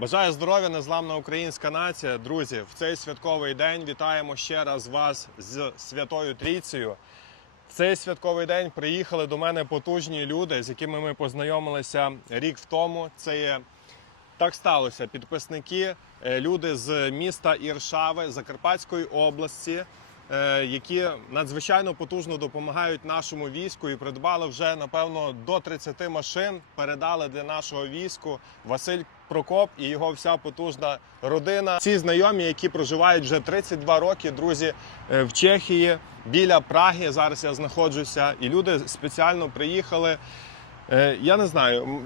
Бажаю здоров'я, незламна українська нація. Друзі, в цей святковий день вітаємо ще раз вас з Святою Трійцею. В цей святковий день приїхали до мене потужні люди, з якими ми познайомилися рік тому. Це є так сталося. Підписники, е, люди з міста Іршави Закарпатської області, е, які надзвичайно потужно допомагають нашому війську і придбали вже напевно до 30 машин. Передали для нашого війську Василь Прокоп і його вся потужна родина. Ці знайомі, які проживають вже 32 роки, друзі, е, в Чехії біля Праги. Зараз я знаходжуся, і люди спеціально приїхали. Е, Я не знаю,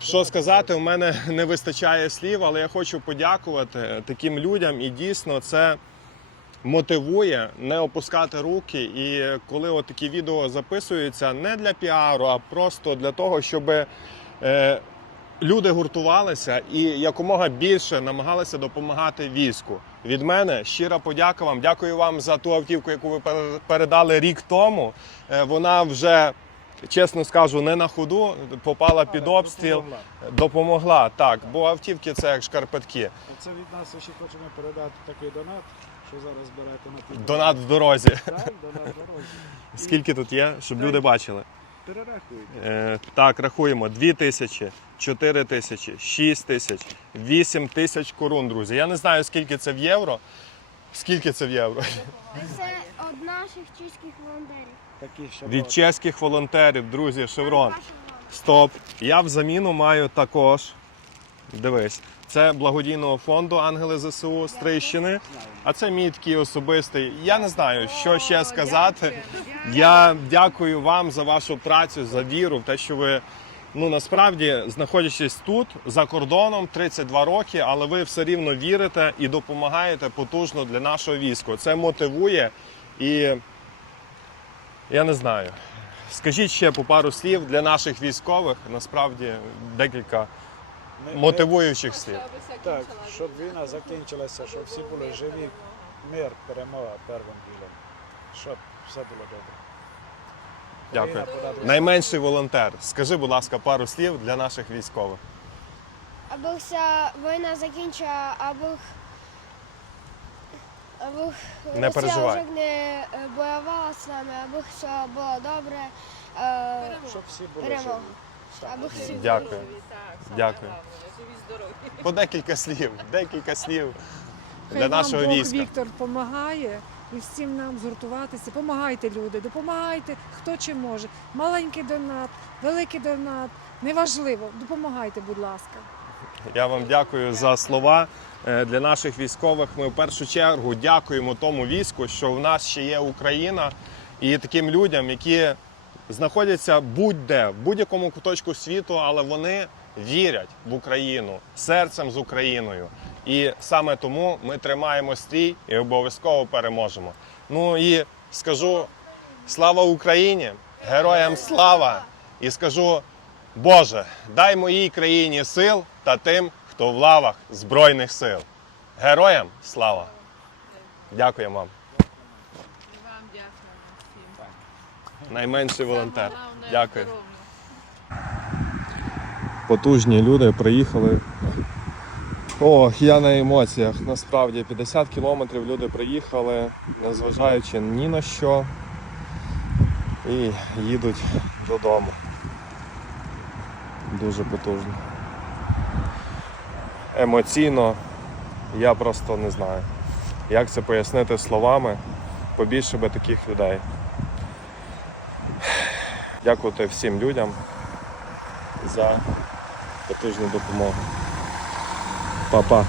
що сказати. У мене не вистачає слів, але я хочу подякувати таким людям. І дійсно це мотивує не опускати руки. І коли от такі відео записуються не для піару, а просто для того, щоб е, люди гуртувалися і якомога більше намагалися допомагати війську. Від мене щира подяка вам. Дякую вам за ту автівку, яку ви пере- передали рік тому. Е, Вона вже. Чесно скажу, не на ходу попала під обстріл, допомогла. допомогла так, бо автівки це як шкарпетки. Це від нас ще хочемо передати такий донат, що зараз збираєте на. Донат в дорозі. Так, донат дорозі. Скільки тут є, щоб люди бачили? Перерахуйте. Е, так, рахуємо: 2 тисячі, 4 тисячі, 6 тисяч, 8 тисяч корун, друзі. Я не знаю, скільки це в євро. Скільки це в євро? Це од наших чеських волонтерів. Такі Від чеських волонтерів, друзі, шеврон. Стоп. Я в заміну маю також. Дивись, це благодійного фонду Ангели ЗСУ з Трищини. А це мій такий особистий. Я не знаю, що ще сказати. Я дякую вам за вашу працю, за віру, в те, що ви ну насправді знаходячись тут за кордоном 32 роки, але ви все рівно вірите і допомагаєте потужно для нашого війська. Це мотивує і я не знаю. Скажіть ще по пару слів для наших військових. Насправді декілька Ми- мотивуючих слів. Так, щоб війна закінчилася, щоб всі були живі, мир, перемога первим ділом. Щоб все було добре. Дякую. Найменший волонтер. Скажи, будь ласка, пару слів для наших військових. Аби вся війна закінчила, аби аби Не переживай. вже не е, воювала з нами, аби все було добре. е, Щоб всі були Перемога. живі. Дякую. Дякую. По декілька слів, декілька слів Хай для вам нашого Бог, війська. Віктор допомагає і всім нам згуртуватися. Помагайте, люди, допомагайте, хто чим може. Маленький донат, великий донат, неважливо. Допомагайте, будь ласка. Я вам дякую за слова. Е, Для наших військових ми в першу чергу дякуємо тому війську, що в нас ще є Україна, і таким людям, які знаходяться будь-де, в будь-якому куточку світу, але вони вірять в Україну серцем з Україною. І саме тому ми тримаємо стрій і обов'язково переможемо. Ну і скажу слава Україні, героям слава! І скажу Боже, дай моїй країні сил та тим, хто в лавах Збройних сил. Героям слава! Дякуємо вам дякуємо всім. Найменший волонтер. Дякую. Потужні люди приїхали. Ох, я на емоціях. Насправді 50 кілометрів люди приїхали, незважаючи ні на що. І їдуть додому. Дуже потужно. Емоційно я просто не знаю, як це пояснити словами. Побільше би таких людей. Дякувати всім людям за потужну допомогу. Па-па.